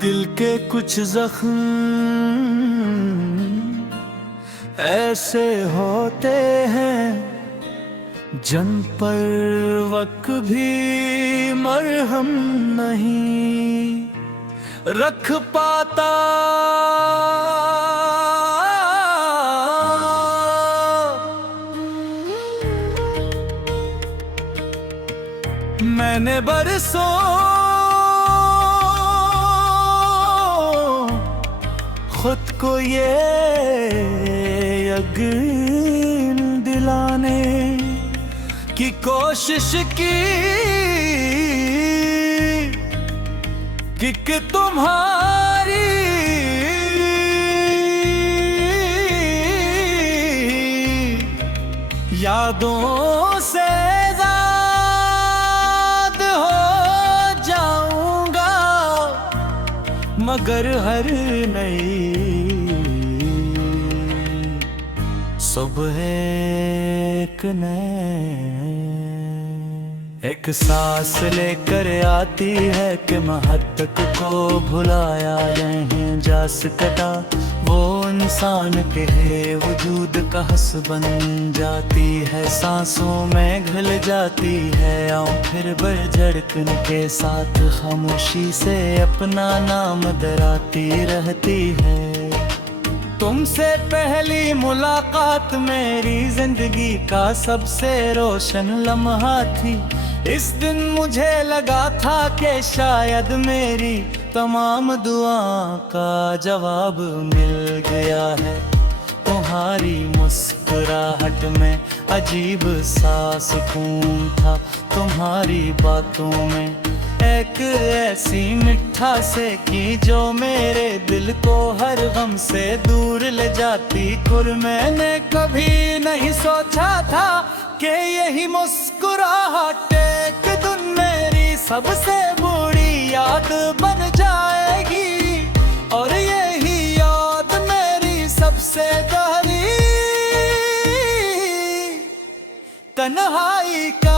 दिल के कुछ जख्म ऐसे होते हैं जन पर वक्त भी मरहम नहीं रख पाता। मैंने बरसों खुद को ये यकीन दिलाने की कोशिश की कि तुम्हारी यादों से आज़ाद हो जाऊंगा, मगर हर नई सुबह एक सांस लेकर आती है कि महत्व को भुलाया नहीं जा सकता। वो इंसान के वजूद का हस बन जाती है, सांसों में घुल जाती है, आऊं फिर बढ़-धड़कन के साथ खामोशी से अपना नाम डराती रहती है। तुमसे पहली मुलाकात मेरी जिंदगी का सबसे रोशन लम्हा थी। इस दिन मुझे लगा था कि शायद मेरी तमाम दुआ का जवाब मिल गया है। तुम्हारी मुस्कुराहट में अजीब सा सुकून था, तुम्हारी बातों में एक ऐसी मिठासे की जो मेरे दिल को हर गम से दूर ले जाती। खुद मैंने कभी नहीं सोचा था कि यही मुस्कुराहट एक दिन मेरी सबसे बुरी याद बन जाएगी, और यही याद मेरी सबसे गहरी तन्हाई का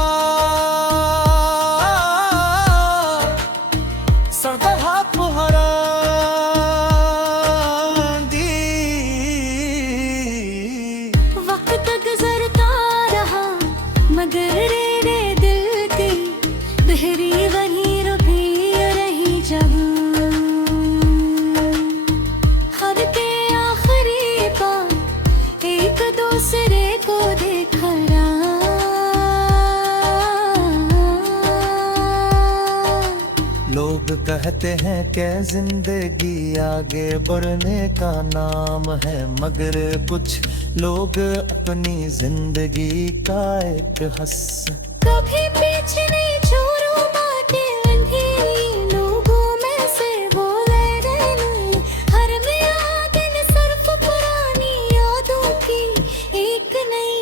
लोग कहते हैं कि जिंदगी आगे बढ़ने का नाम है, मगर कुछ लोग अपनी जिंदगी का एक हिस्सा कभी पीछे नहीं छोड़ो बातें अंधेरी लोगों में से बोले रहने। हर नया दिन सिर्फ पुरानी यादों की एक नई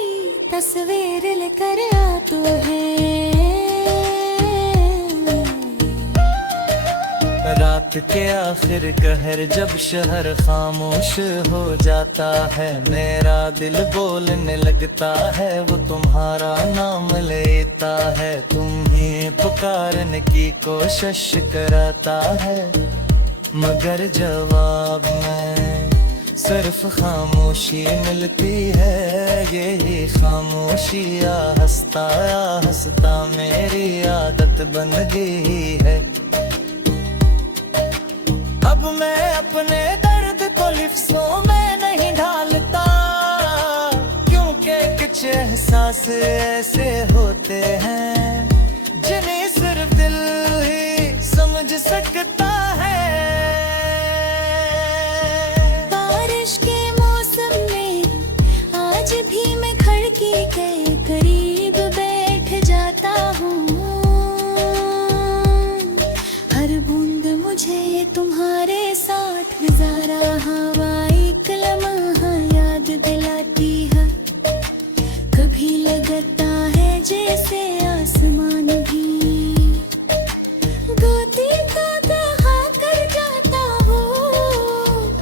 तस्वीर लेकर आता है। रात के आखिर कहर जब शहर खामोश हो जाता है, मेरा दिल बोलने लगता है, वो तुम्हारा नाम लेता है, तुम्हें पुकारने की कोशिश कराता है, मगर जवाब में सिर्फ खामोशी मिलती है। यही खामोशी हंसता हंसता मेरी आदत बन गई है। अब मैं अपने दर्द को लिफ्ज़ों में नहीं ढालता, क्योंकि कुछ एहसास ऐसे होते हैं जिन्हें सिर्फ दिल ही समझ सकता है। बारिश के मौसम में आज भी मैं खिड़की के करीब बैठ जाता हूँ। हर बूंद मुझे तुम्हारे साथ गुजारा हवा एक लम्हा याद दिलाती है। कभी लगता है जैसे आसमान भी गोती का दहा कर जाता हो,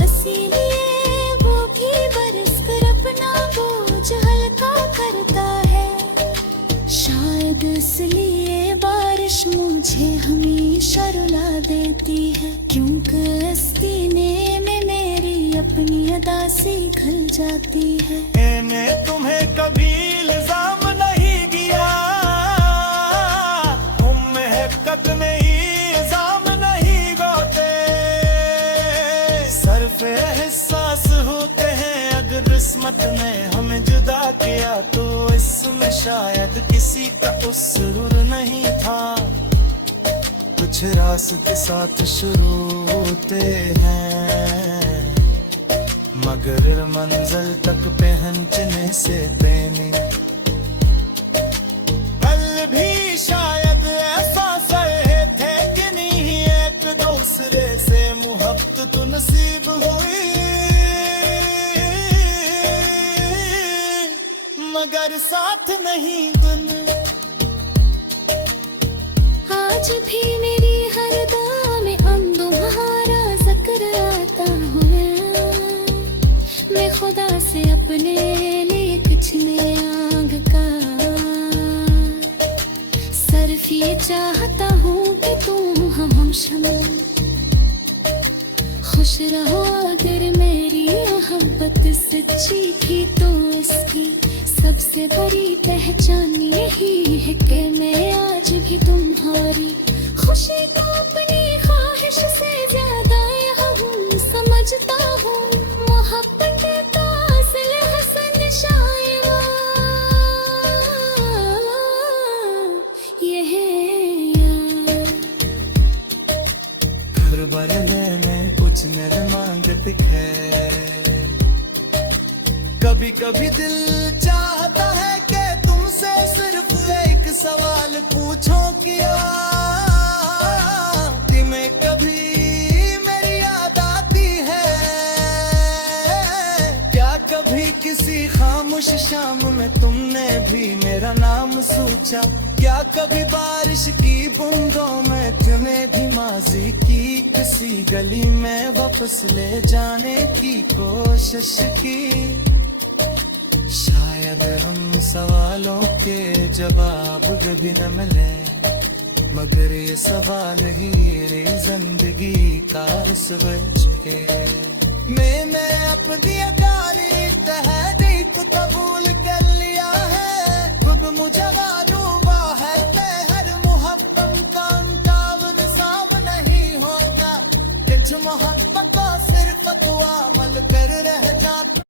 इसीलिए वो भी बरस कर अपना बोझ हल्का करता है। शायद इसलिए बारिश मुझे हमेशा रुला देती है, क्योंकि सीने में मेरी अपनी अदा सी घुल जाती है। मैंने तुम्हें कभी इल्जाम नहीं किया, तुम महकत नहीं इल्जाम नहीं गोते। सरफे एहसास होते हैं अगर किस्मत ने हमें जुदा किया, तो इसमें शायद किसी का कसूर नहीं था। कुछ रास्ते साथ शुरू होते हैं, मगर मंजिल तक पहुंचने से प्रेमी कल भी शायद ऐसा सहे थे कि नहीं एक दूसरे से मोहब्बत तो नसीब हुई, मगर साथ नहीं गुल। आज भी मेरी हर दुआ में तुम्हारा जिक्र आता हूँ। मैं खुदा से अपने लिए कुछ मांग का सिर्फ ये चाहता हूँ कि तुम हम शम्म खुश रहो। अगर मेरी मोहब्बत सच्ची थी तो इसकी सबसे बड़ी पहचान यही है कि मैं आज भी तुम्हारी खुशी को अपनी ख्वाहिश से ज्यादा यहाँ हूँ समझता हूँ। मोहब्बत का असल हसन शायरा ये है यार। घर भरने में कुछ मेरे मांगत है, कभी कभी दिल चाहता है कि तुमसे सिर्फ एक सवाल पूछो क्या तुम्हें कभी मेरी याद आती है? क्या कभी किसी खामोश शाम में तुमने भी मेरा नाम सोचा? क्या कभी बारिश की बूंदों में तुम्हें भी माजी की किसी गली में वापस ले जाने की कोशिश की? शायद हम सवालों के जवाब कभी न मिले, मगर ये सवाल ही मेरी जिंदगी का सवाल है। मैं अपनी अकारी